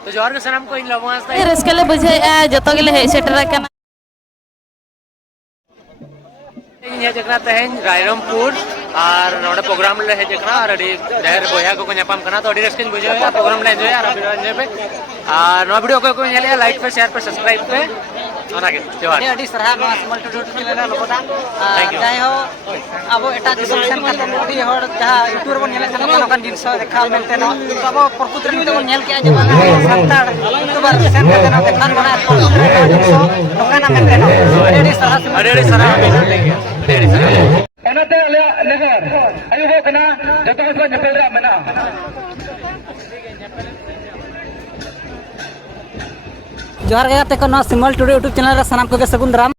तो जोहार के सलाम को इन लोगों रस्कले बुझे जो गेले हे सेटर कना हेजना तेहन रायरमपुर और नोडे प्रोग्राम ले हेजना और ढेर बोया को न्यापाम कना तो रस्किन बुझे प्रोग्राम ले एंजॉय और एंजॉय पे और नो वीडियो को नेले लाइक पे शेयर पे सब्सक्राइब पे ओनागे जोहार अडी सरहा नो स्मॉल टू चैनल लोबोदा जाय हो अब एटा दिसम सेन कते अडी हर जहा यूट्यूब बन नेले खाना नोकान जिनस देखा मेलते नो अब प्रकृति में तो नेल के जमा संतार यूट्यूबर सेन कते नो देखान बना नोकाना मेलते नो अडी सरहा ओनाते आले नगर आयुबो कना जतो को नेपेल रा मेना जोहार गाते को नो सिमल टुडे यूट्यूब चैनल रे सनाम को सगुन राम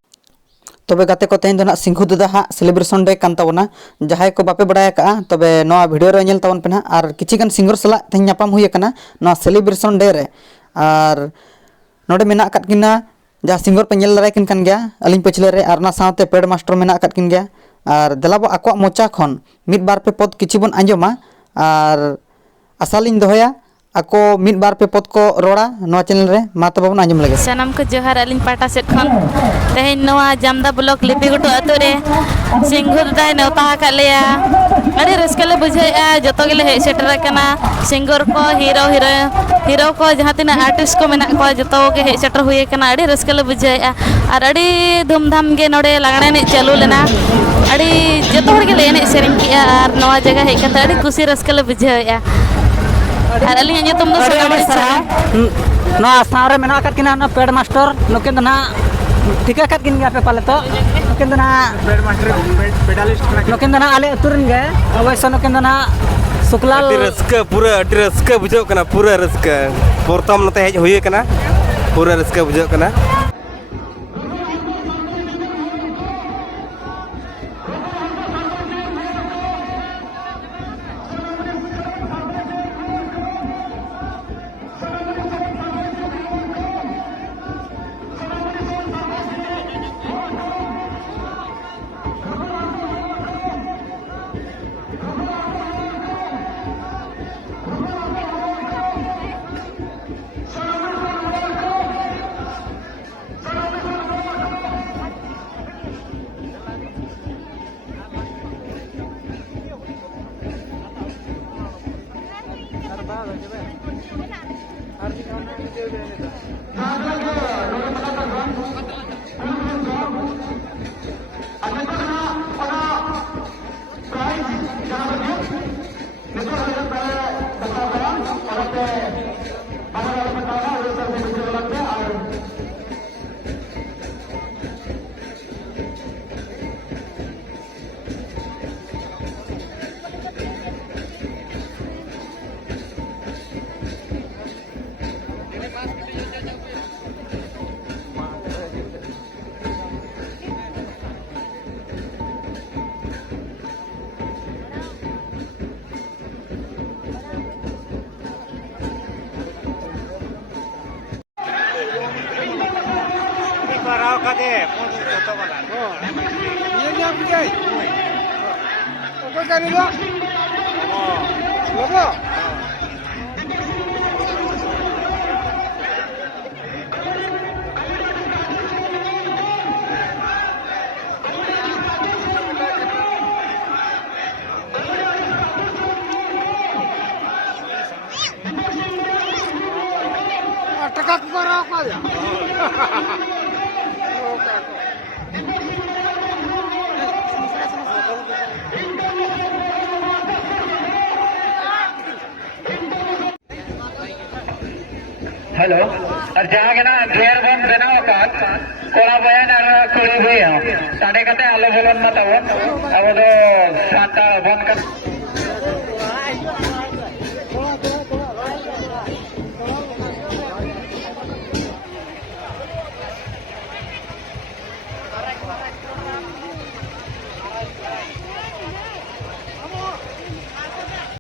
तबे गाते को तेहन दोना सिंघु दादा हा सेलिब्रेशन डे कान ताबोना जहाय को बापे बडाय का तबे नोआ वीडियो रे नेल ताबन पेना आर किछिगन सिंगर सला तेहन न्यापाम हुई कना नोआ सेलिब्रेशन डे रे आर नोडे मेना काट किना जहा सिंगर पे नेल दाराय किन कान गया अलिन पछले रे आर ना सावते पेड मास्टर मेना काट किन गया आर देलाबो आको मोचा खन मिड बार पे पद किछिबन आंजोमा आर आसालिन दोहया आको मिड बार पे पद को रोड़ा नोआ चैनल रे माता बाबन आंजम लगे सनम को जोहार अलिन पाटा सेट खन तेहन नोआ जामदा ब्लॉक लिपिगुटो अतो रे सिंगुर दाय नौता का लेया अरे रस्कले बुझे जतो गेले हे सेटर कना सिंगर को हीरो को जहां तिना आर्टिस्ट को मेना को जतो के हे सेटर हुए कना अरे रस्कले बुझे और अड़ी धूमधाम गे नोडे लागणे ने चालू लेना अड़ी जतो हर गेले ने सेरिंग की और नोआ जगह हे कता अड़ी खुशी रस्कले बुझे और अली ये तुम दो नो सारे मेना काट किना नो पेड मास्टर नुकिन ना ठिका काट किन गया पे पाले तो नुकिन ना पेड मास्टर पेडालिस्ट नुकिन ना आले तुरन गे वैसे नुकिन ना शुक्लाल रस्का पूरा रस्का बुझो कना पूरा रस्का प्रथम नते हेज होय कना पूरा रस्का बुझो कना Kade, foto bala. ये क्या बुझाई ओको जानी लो लोगो टका करा का जा हेलो और जहाँ के ना घेर बन बनाओ का कोला बयान और कुड़ी हुई है साढ़े कते आलो बोलन मत अब तो साता बंद कर